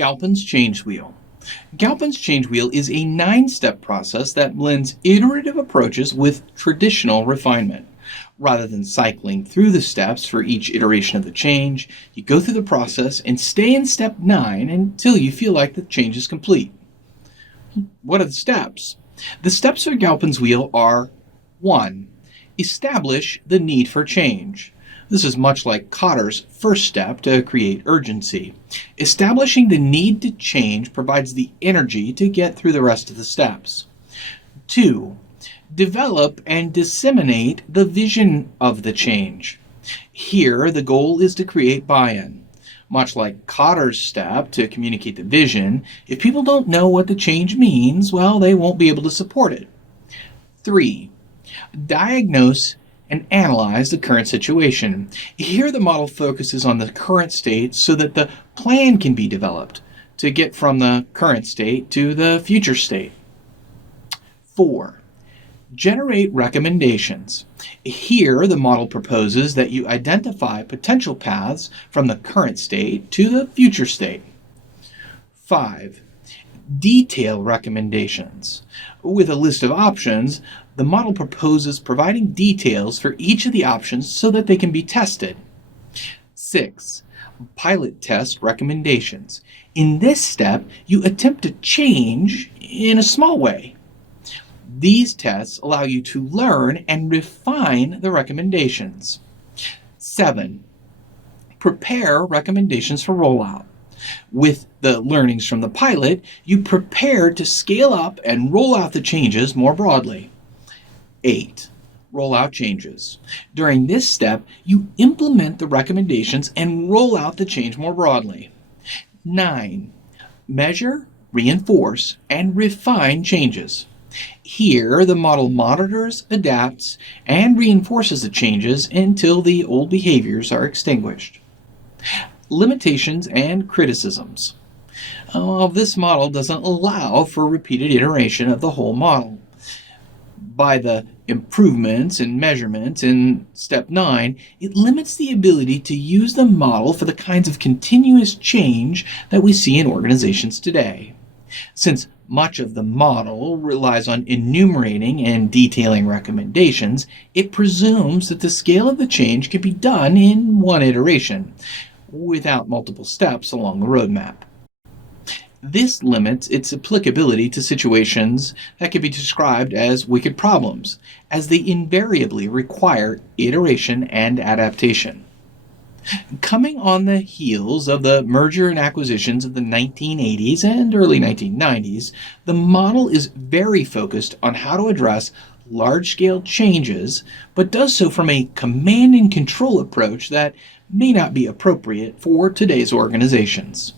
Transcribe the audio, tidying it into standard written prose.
Galpin's change wheel. Galpin's change wheel is a 9-step process that blends iterative approaches with traditional refinement. Rather than cycling through the steps for each iteration of the change, you go through the process and stay in step 9 until you feel like the change is complete. What are the steps? The steps of Galpin's wheel are 1. Establish the need for change. This is much like Cotter's first step to create urgency. Establishing the need to change provides the energy to get through the rest of the steps. 2. Develop and disseminate the vision of the change. Here, the goal is to create buy-in. Much like Cotter's step to communicate the vision, if people don't know what the change means, well, they won't be able to support it. 3. Diagnose and analyze the current situation. Here, the model focuses on the current state so that the plan can be developed to get from the current state to the future state. 4. Generate recommendations. Here, the model proposes that you identify potential paths from the current state to the future state. 5. Detail recommendations. With a list of options, the model proposes providing details for each of the options so that they can be tested. 6. Pilot test recommendations. In this step, you attempt to change in a small way. These tests allow you to learn and refine the recommendations. 7. Prepare recommendations for rollout. With the learnings from the pilot, you prepare to scale up and roll out the changes more broadly. 8. Roll out changes. During this step, you implement the recommendations and roll out the change more broadly. 9. Measure, reinforce, and refine changes. Here, the model monitors, adapts, and reinforces the changes until the old behaviors are extinguished. Limitations and criticisms. This model doesn't allow for repeated iteration of the whole model. By the improvements and measurements in step 9, it limits the ability to use the model for the kinds of continuous change that we see in organizations today. Since much of the model relies on enumerating and detailing recommendations, it presumes that the scale of the change can be done in one iteration, without multiple steps along the roadmap. This limits its applicability to situations that can be described as wicked problems, as they invariably require iteration and adaptation. Coming on the heels of the merger and acquisitions of the 1980s and early 1990s, the model is very focused on how to address large-scale changes, but does so from a command and control approach that may not be appropriate for today's organizations.